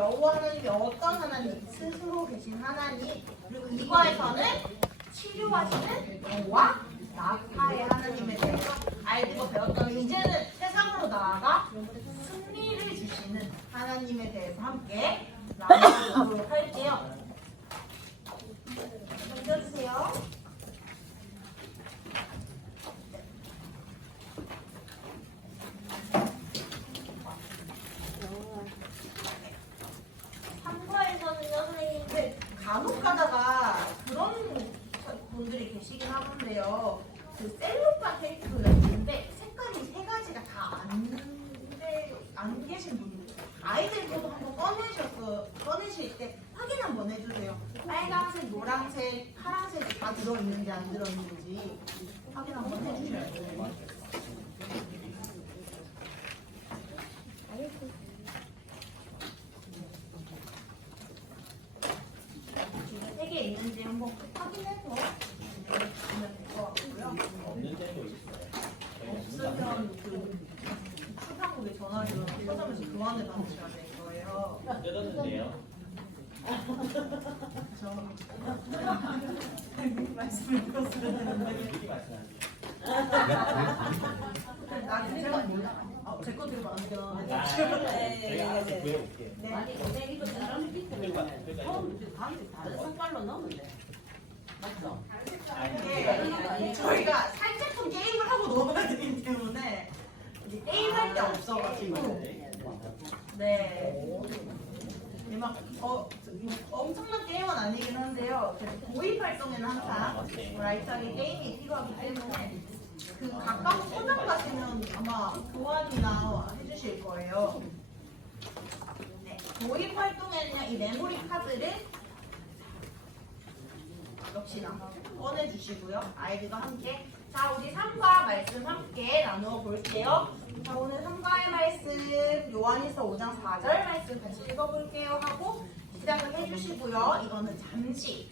여호와 하나님이 어떤 하나님? 스스로 계신 하나님. 그리고 이과에서는 치료하시는 여호와 나파의 하나님에 대해서 알고 배웠다면 이제는 세상으로 나아가 승리를 주시는 하나님에 대해서 함께 나눠보도록 할게요. 넘겨주세요. 삼과에서는요 선생님들 간혹 가다가 그런 분들이 계시긴 하던데요. 그 셀로판 테이프가 있는데 색깔이 세 가지가 다안안 계신 분들 아이들도 한번 꺼내셔서 꺼내실 때 확인 한번 해주세요. 빨간색, 노란색, 파란색이 다 들어있는지 안 들어있는지 확인 한번 해주셔야 돼요 세 개 있는지 한번 확인해서 주시면 될 것 같고요. 없는 데도 있어요. 없으면 그 출판국에 찾아면서 교환을 받으셔야 될 거예요. 뜯었는데요. 저 말씀을 드렸어야 되는데 말씀하세요. 나중에 제가 몰라. 아, 제거 들고 안 돼요. 아, 구해올게요. 네. 아니 근데 이거 나랑 그러니까 밑에 그러니까 처음 다른 다른 색깔로 넣으면 돼. 맞죠? 아니, 네, 저희가 살짝 좀 게임을 하고 넘어야 되기 때문에 게임할 게 없어가지고 네. 네, 막 어, 엄청난 게임은 아니긴 한데요. 그 고입 활동에는 항상 라이트하게 게임이 필요하기 때문에 그 가까운 소장 가시면 아마 교환이나 해주실 거예요. 네, 고입 활동에는요 이 메모리 카드를 역시나 꺼내주시고요. 아이들과 함께 자 우리 3과 말씀 함께 나누어 볼게요. 자 오늘 3과의 말씀 요한일서 5장 4절 말씀 같이 읽어볼게요 하고 시작을 해주시고요. 이거는 잠시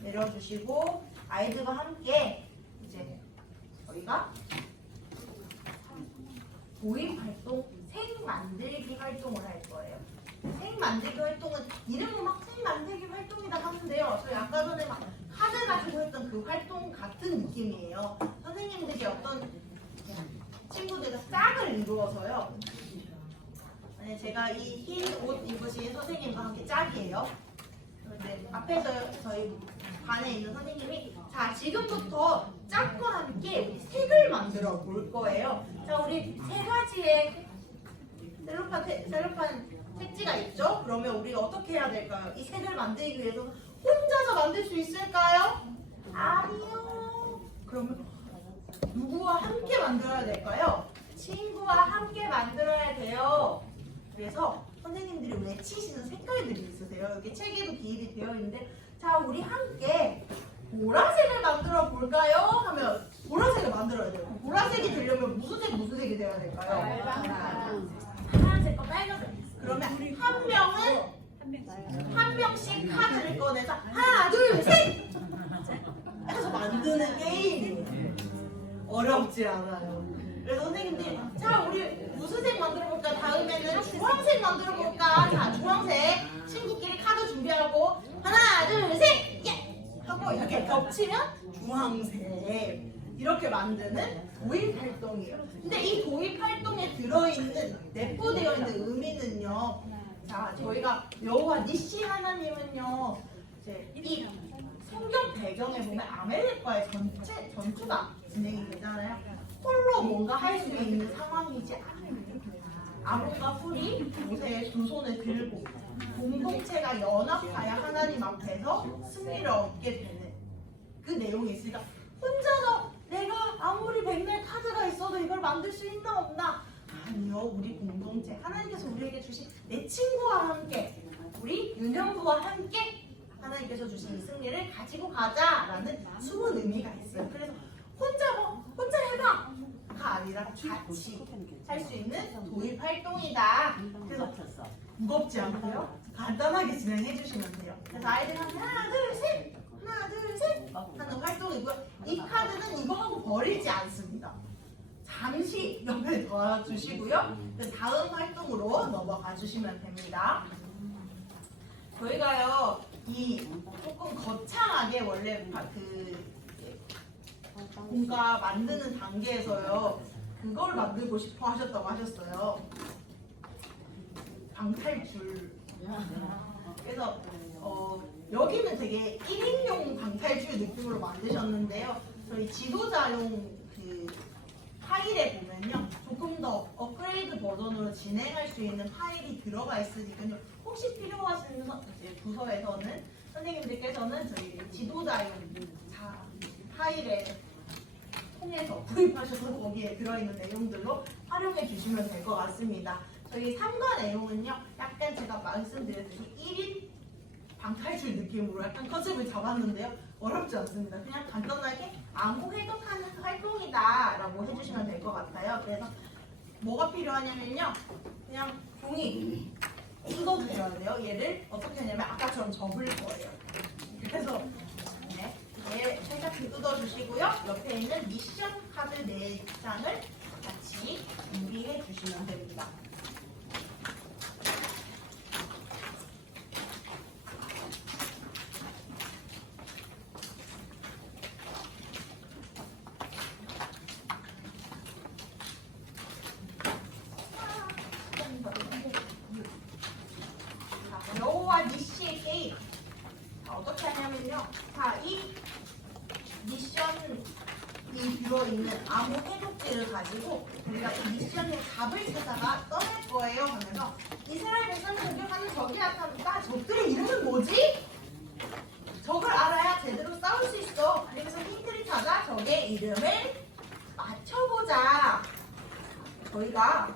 내려주시고 아이들과 함께 이제 저희가 도입 활동, 생 만들기 활동을 할 거예요. 생 만들기 활동은 이름은 막생 만들기 활동이다 하는데요. 저희 아까 전에 막 카드 가지고 했던 그 활동 같은 느낌이에요. 선생님들이 어떤 친구들과 짝을 이루어서요. 만약 제가 이 흰 옷 입으신 선생님과 함께 짝이에요. 근데 앞에서 저희 반에 있는 선생님이 자 지금부터 짝과 함께 색을 만들어 볼 거예요. 자 우리 세 가지의 셀로판 테- 셀로판 색지가 있죠? 그러면 우리가 어떻게 해야 될까요? 이 색을 만들기 위해서 혼자서 만들 수 있을까요? 아니요. 그러면 누구와 함께 만들어야 될까요? 친구와 함께 만들어야 돼요. 그래서 선생님들이 외치시는 색깔들이 있으세요. 여기 책에도 기입이 되어 있는데 자 우리 함께 보라색을 만들어 볼까요? 하면 보라색을 만들어야 돼요. 보라색이 되려면 무슨 색 무슨 색이 돼야 될까요? 파란색과 빨간색. 그러면 한 명은 한 명씩 카드를 꺼내서 하 어렵지 않아요. 그래서 선생님들이 자 우리 무슨 색 만들어 볼까? 다음에는 주황색 만들어 볼까? 자 주황색 친구끼리 카드 준비하고 하나 둘 셋. 예! 하고 이렇게 겹치면 주황색 이렇게 만드는 도입 활동이에요. 근데 이 도입 활동에 들어있는 내포되어 있는 의미는요. 자 저희가 여호와 니시 하나님은요. 이제 이 성경 배경에 보면 아멜렉과의 전체 전투가 진행이 되잖아요. 홀로 뭔가 할 수 있는 상황이지 않아요. 아론과 훌이 모세의 두 손을 들고 공동체가 연합하여 하나님 앞에서 승리를 얻게 되는 그 내용이 있으니까 혼자서 내가 아무리 백날 카드가 있어도 이걸 만들 수 있나 없나 아니요 우리 공동체 하나님께서 우리에게 주신 내 친구와 함께 우리 윤영부와 함께 하나님께서 주신 이 승리를 가지고 가자라는 숨은 의미가 있어요. 그래서 혼자 뭐 혼자 해봐 가 아니라 같이 할 수 있는 도입 활동이다. 그래서. 무겁지 않고요. 간단하게 진행해 주시면 돼요. 그래서 아이들한테 하나 둘 셋, 하나 둘 셋 하는 활동이고요. 이 카드는 이거 하고 버리지 않습니다. 잠시 옆에 둬주시고요. 그 다음 활동으로 넘어가 주시면 됩니다. 저희가요 이 조금 거창하게 원래 바- 그 뭔가 만드는 단계에서요. 그걸 만들고 싶어 하셨다고 하셨어요. 방탈출. 그래서 어, 여기는 되게 1인용 방탈출 느낌으로 만드셨는데요. 저희 지도자용 그 파일에 보면요. 조금 더 업그레이드 버전으로 진행할 수 있는 파일이 들어가 있으니까요 혹시 필요하신 부서에서는 선생님들께서는 저희 지도자용 자, 파일에 통해서 구입하셔서 거기에 들어있는 내용들로 활용해 주시면 될 것 같습니다. 저희 3과 내용은요, 약간 제가 말씀드렸듯이 1인 방탈출 느낌으로 약간 컨셉을 잡았는데요. 어렵지 않습니다. 그냥 간단하게 암호 해독하는 활동이다 라고 해주시면 될 것 같아요. 그래서 뭐가 필요하냐면요, 그냥 종이 읽어주셔야 돼요. 얘를 어떻게 하냐면 아까처럼 접을 거예요. 그래서 네, 얘 살짝 뜯어주시고요. 옆에 있는 미션 카드 4장을 같이 준비해 주시면 됩니다. 자, 여호와 니시의 게임. 자, 어떻게 하냐면요. 자, 이 미션이 들어있는 암호 해독제를 가지고 우리가 이 미션의 답을 찾아가 떠날 거예요 하면서 이스라엘 백성을 공격하는 적이 나타났다. 적들의 이름은 뭐지? 적을 알아야 제대로 싸울 수 있어. 그래서 힌트를 찾아 적의 이름을 맞춰보자. 저희가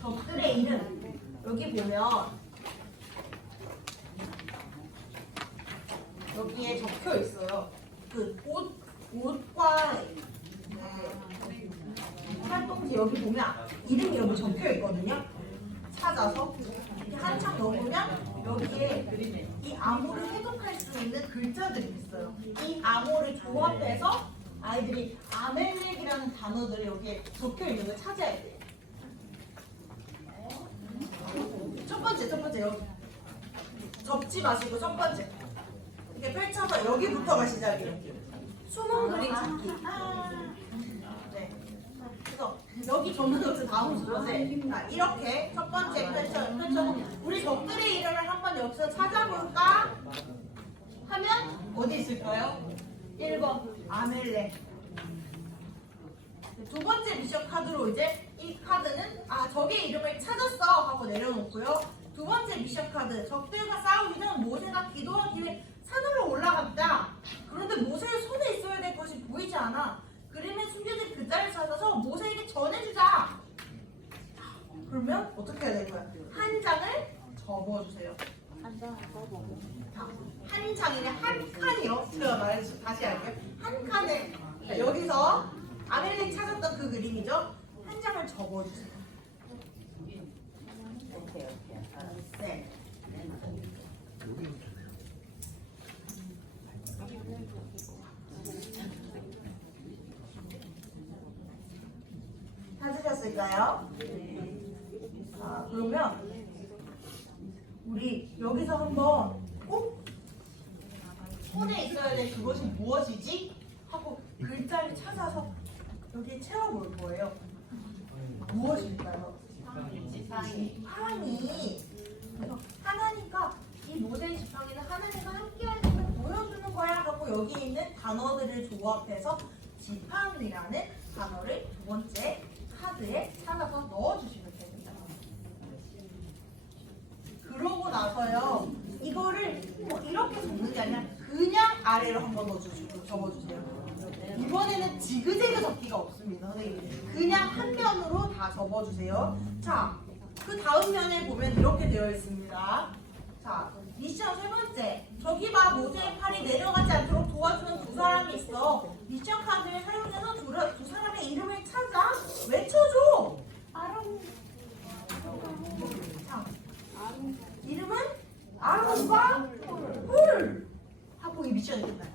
적들의 이름 여기 보면 여기에 적혀 있어요. 그 옷, 옷과 네, 활동지 여기 보면 이름이 여기 적혀 있거든요. 찾아서 이렇게 한참 넘으면 여기에 이 암호를 해독할 수 있는 글자들이 있어요. 이 암호를 조합해서 아이들이 아멜렉이라는 단어들이 여기에 적혀 있는 걸 찾아야 돼요. 첫 번째, 첫 번째 여기 접지 마시고 첫 번째 이렇게 펼쳐서 여기부터가 시작이에요. 숨은 그림 찾기. 네. 그래서 여기 것은 다음 순서인데 자, 이렇게 첫 번째 펼쳐 펼쳐서 우리 적들의 이름을 한번 여기서 찾아볼까 하면 어디 있을까요? 1번 아멜렉. 두 번째 미션 카드로 이제 이 카드는 아 적의 이름을 찾았어 하고 내려놓고요. 두 번째 미션 카드 적들과 싸우기 전 모세가 기도하기 위해 산으로 올라갔다. 그런데 모세의 손에 있어야 될 것이 보이지 않아. 글자를 찾아서 모세에게 전해주자. 그러면 어떻게 해야 될까요? 한 장을 접어주세요. 자, 한 장이냐 한 칸이요. 제가 말해서 다시 할게요. 한 칸에 자, 여기서 아멜렉 찾았던 그 그림이죠. 한 장을 접어주세요. 네. 찾으셨 을까요? 자, 그러면 우리 여기서 한번 꼭 손에 있어야 될 그것이 무엇이지? 하고 글자를 찾아서 여기에 채워볼 거예요. 무엇일까요? 지팡이. 그래서 하나니까 이 모델 지팡이는 하나님과 함께하는 걸 보여주는 거야 하고 여기 있는 단어들을 조합해서 지팡이라는 단어를 두 번째 카드에 찾아서 넣어주시면 됩니다. 그러고 나서요 이거를 뭐 이렇게 적는 게 아니라 그냥 아래로 한번 넣어주시고 접어주세요. 이번에는 지그재그 접기가 없습니다, 선생님. 그냥 한 접어주세요. 자, 그 다음 면에 보면 이렇게 되어 있습니다. 자, 미션 세 번째. 저기 봐, 모세의 팔이 내려가지 않도록 도와주는 두 사람이 있어. 미션 카드를 사용해서 두, 라- 두 사람의 이름을 찾아 외쳐줘. 아론. 자, 이름은 아론과 훌 하고 이 미션이 끝나요.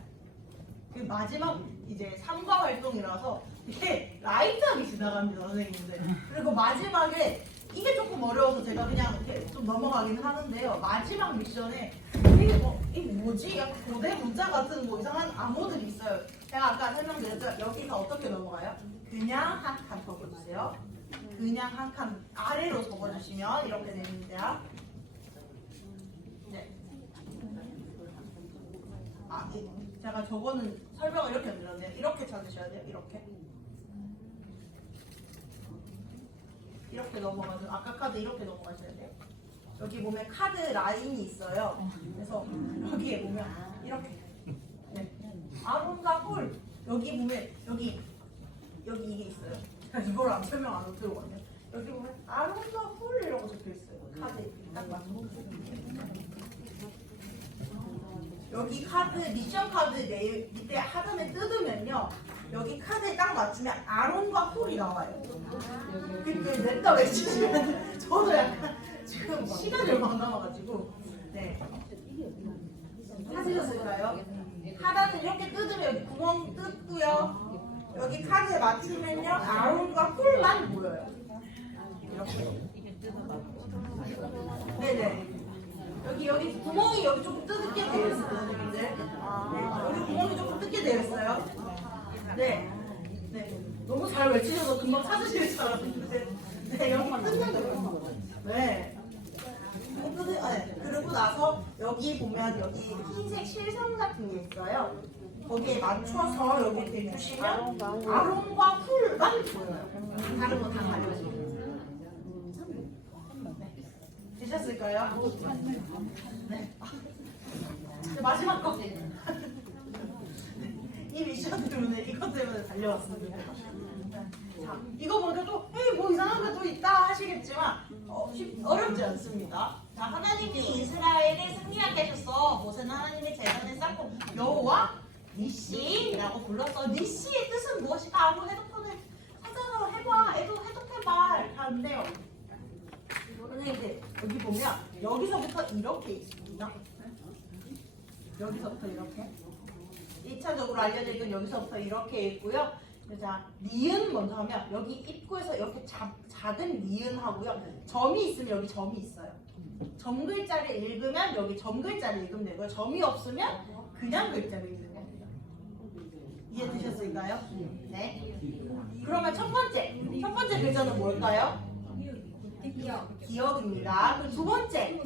그 마지막 이제 3과 활동이라서 이게 라이트하게 지나갑니다 선생님들 그리고 마지막에 이게 조금 어려워서 제가 그냥 이렇게 좀 넘어가긴 하는데요. 마지막 미션에 이게 뭐, 이 뭐지? 약간 고대 문자 같은 뭐 이상한 암호들이 있어요. 제가 아까 설명드렸죠. 여기서 어떻게 넘어가요? 그냥 한칸 접어주세요. 그냥 한 칸 아래로 접어주시면 이렇게 됩니다. 네. 아, 예. 제가 저거는 설명을 이렇게 드렸는데 이렇게 찾으셔야 돼요. 이렇게. 이렇게 넘어가서 아까 카드 이렇게 넘어가셔야 돼요. 여기 보면 카드 라인이 있어요. 그래서 여기에 보면 이렇게. 네. 아론과 홀 여기 보면 여기 여기 이게 있어요. 이걸 안 설명 안 하고 들어갔네요. 여기 보면 아론과 홀이라고 적혀 있어요. 카드 딱 맞는 여기 카드 미션 카드 내 밑에 하단에 뜯으면요 여기 카드에 딱 맞추면 아론과 홀이 나와요. 그러니까 냈다 외치시면 저도 약간 지금 얼마 안 남아가지고 네 찾으셨을까요? 하단은 이렇게 뜯으면 여기 구멍 뜯고요. 여기 카드에 맞추면요 아론과 홀만 보여요. 이렇게. 네네. 여기 여기 구멍이 여기 조금 뜯게 되어 있어요, 선생님들. 여기 구멍이 조금 뜯게 되어 있어요. 네. 네. 너무 잘 외치셔서 금방 찾으실 줄 알았는데. 네, 여기 뜯는 거예요. 네. 뜯는, 아, 네. 그리고 나서 여기 보면 여기 흰색 실선 같은 게 있어요. 거기에 맞춰서 여기 대주시면 아론과 풀만 보여요. 다른 거 다 가려지고. 되셨을까요? 네. 이제 마지막 거. 이 미션 때문에 이것 때문에 달려왔습니다. 자, 이거 보니까 또, 에이, 뭐 이상한 게또 있다 하시겠지만, 어, 쉽- 어렵지 않습니다. 자, 하나님이 이스라엘을 승리하게 하셨어. 모세는 하나님의 재단을 쌓고 여호와 니시라고 불렀어. 니시의 뜻은 무엇일까? 아무 해독폰을 찾아서 해봐. 해도 해독해봐. 이렇게 하는데요. 근데 이제 여기 보면 여기서부터 이렇게 있습니다. 여기서부터 이렇게. 1차적으로 알려진 건 여기서부터 이렇게 있고요. 자, 니은 먼저 하면 여기 입구에서 이렇게 작, 작은 니은 하고요. 점이 있으면 여기 점이 있어요. 점 글자를 읽으면 여기 점 글자를 읽으면 되고요. 점이 없으면 그냥 글자를 읽는 겁니다. 이해되셨을까요? 네. 그러면 첫 번째, 첫 번째 글자는 뭘까요? 기억입니다. 그리고 두 번째,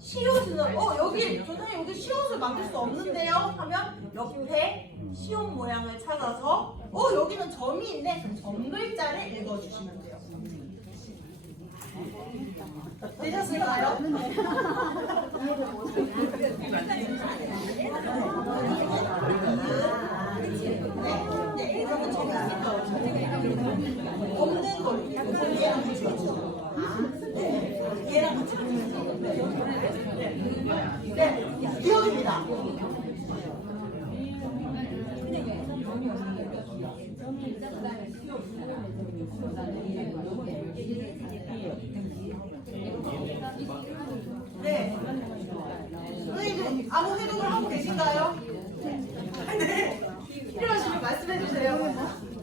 시옷은 어 여기 선생님 여기 시옷을 만들 수 없는데요 하면 옆에 시옷 모양을 찾아서 어 여기는 점이 있네 그럼 점 글자를 읽어주시면 돼요. 되셨을까요? 네, 네, 그러면 것 같아요. 없는. 네, 얘랑 같이 보면서. 네, 네, 기억입니다. 네. 선생님 아무 해동을 하고 계신가요? 네. 필요하시면 말씀해 주세요.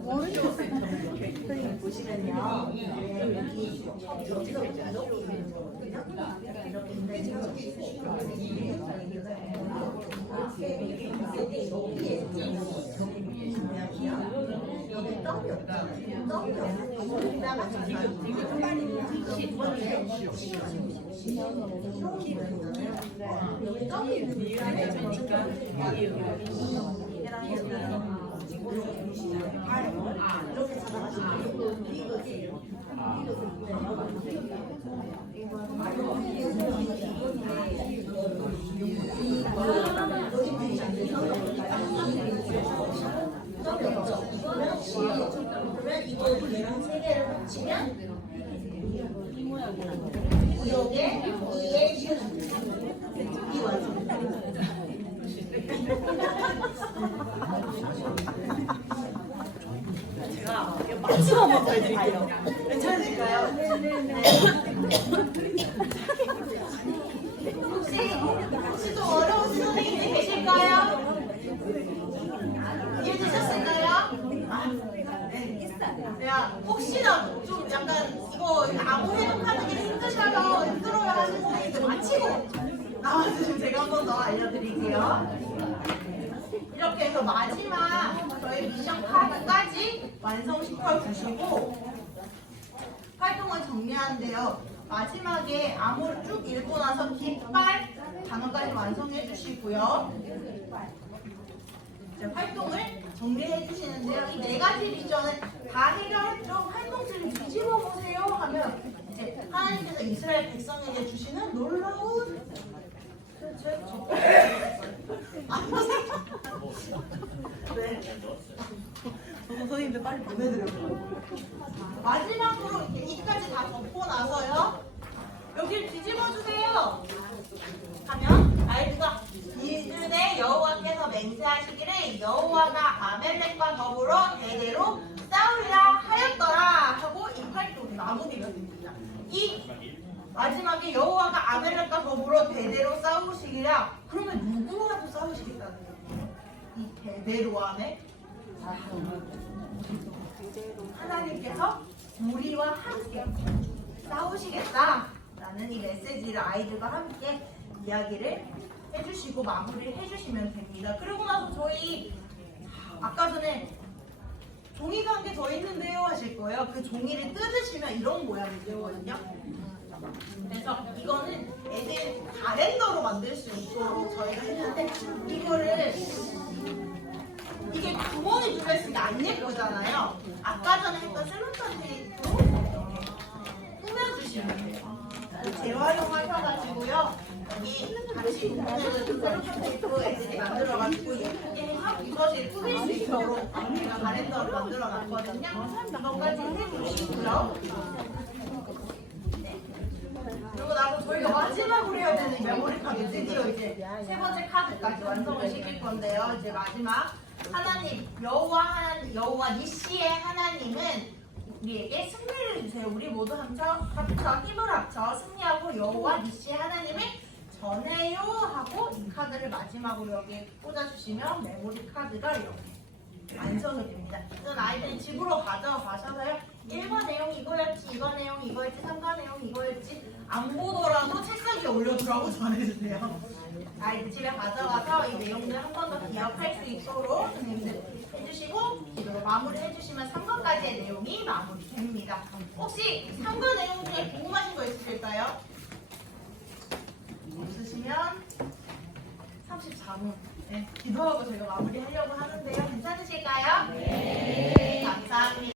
선생님 보시면요. 네, 이렇게 찾아가시면 이거지. 그러면. 제가 마지막 한번 보여드릴게요. 네네네. 혹시 혹시 좀 어려운 선생님이 계실까요? 이해되셨을까요? 아, 네. 제가 혹시나 좀 약간 이거 아무 해독하는 게 힘드셔서 힘들어요 알려드릴게요. 이렇게 해서 마지막 저희 미션 카드까지 완성시켜 주시고 활동을 정리하는데요. 마지막에 암호를 쭉 읽고 나서 깃발 단어까지 완성해 주시고요. 이제 활동을 정리해 주시는데요. 이 네 가지 미션을 다 해결했죠. 활동지를 뒤집어 보세요 하면 이제 하나님께서 이스라엘 백성에게 주시는 놀라운. 네. 선생님들 빨리 보내드려요. 마지막으로 이렇게 이까지 다 덮고 나서요. 여기를 뒤집어 주세요. 하면 아이들과 이들의 여호와께서 맹세하시기를 여호와가 아멜렉과 더불어 대대로 싸우리라 하였더라 하고 이 활동이 마무리가 됩니다. 이 마지막에 여호와가 아멜렉과 더불어 대대로 싸우시기라 그러면 누구와도 싸우시겠다는 거예요. 이 대대로 안에 하나님께서 우리와 함께 싸우시겠다라는 이 메시지를 아이들과 함께 이야기를 해주시고 마무리를 해주시면 됩니다. 그리고 나서 저희 아까 전에 종이가 한 개 더 있는데요 하실 거예요. 그 종이를 뜯으시면 이런 모양이 되거든요. 그래서 이거는 애들 가랜더로 만들 수 있도록 저희가 했는데 이거를 이게 구멍이 뚫렸으니까 안 예쁘잖아요. 아까 전에 했던 셀로판 테이프로 이렇게 꾸며주시면 돼요. 재활용하셔가지고요. 여기 같이 보면은 셀로판 테이프 애들이 만들어가지고 예쁘게 해서 이것이 꾸밀 수 있도록 제가 가랜더를 만들어놨거든요. 이것까지 해주시고요. 네. 그리고 나서 저희가 마지막으로 해야 되는 이 메모리 카드 드디어 이제 세 번째 카드까지 완성을 시킬 건데요. 이제 마지막 하나님 여호와 하나님 여호와 니시의 하나님은 우리에게 승리를 주세요. 우리 모두 합쳐 합쳐 힘을 합쳐 승리하고 여호와 니시의 하나님을 전해요 하고 이 카드를 마지막으로 여기에 꽂아주시면 메모리 카드가 이렇게 완성이 됩니다. 이건 아이들이 집으로 가져가셔서요. 1번 내용 이거였지, 2번 내용 이거였지, 3번 내용 이거였지 안 보더라도 책상 위에 올려두라고 전해주세요. 아이들 집에 가져가서 이 내용들 한 번 더 기억할 수 있도록 선생님들 해주시고 이거 마무리 해주시면 3번까지의 내용이 마무리됩니다. 혹시 3번 내용 중에 궁금하신 거 있으실까요? 없으시면 34분 네, 기도하고 저희가 마무리하려고 하는데요. 괜찮으실까요? 네. 감사합니다.